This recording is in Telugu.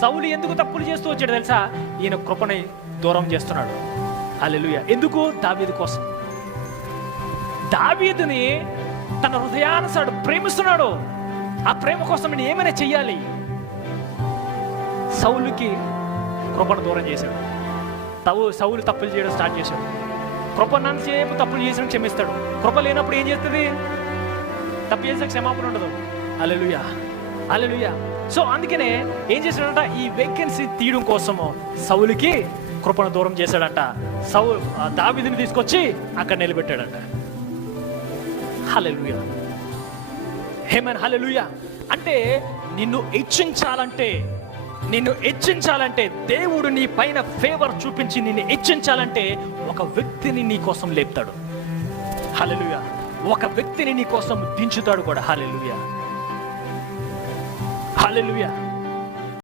సౌలు ఎందుకు తప్పులు చేస్తూ వచ్చాడు తెలుసా? ఈయన కృపని దూరం చేస్తున్నాడు. హల్లెలూయా. ఎందుకు? దావీదు కోసం. దావీదుని తన హృదయానుసారుడు ప్రేమిస్తున్నాడు. ఆ ప్రేమ కోసం నేను ఏమైనా చెయ్యాలి. సౌలుకి కృపను దూరం చేశాడు. సౌలు తప్పులు చేయడం స్టార్ట్ చేశాడు. కృప నన్నుసేపు తప్పులు చేసిన క్షమిస్తాడు. కృప లేనప్పుడు ఏం చేస్తుంది? తప్పు చేసిన క్షమాపణ ఉండదు. హల్లెలూయా, హల్లెలూయా. సో అందుకనే ఏం చేశాడంట? ఈ వేకెన్సీ తీయడం కోసము సౌలుకి కృపను దూరం చేశాడంట. దావీదుని తీసుకొచ్చి అక్కడ నిలబెట్టాడంట. హల్లెలూయా, ఆమేన్, హల్లెలూయా. అంటే నిన్ను హెచ్చించాలంటే దేవుడు నీ పైన ఫేవర్ చూపించి నిన్ను హెచ్చించాలంటే ఒక వ్యక్తిని నీ కోసం లేపుతాడు. హల్లెలూయా. ఒక వ్యక్తిని నీ కోసం దించుతాడు కూడా. హల్లెలూయా, హల్లెలూయా.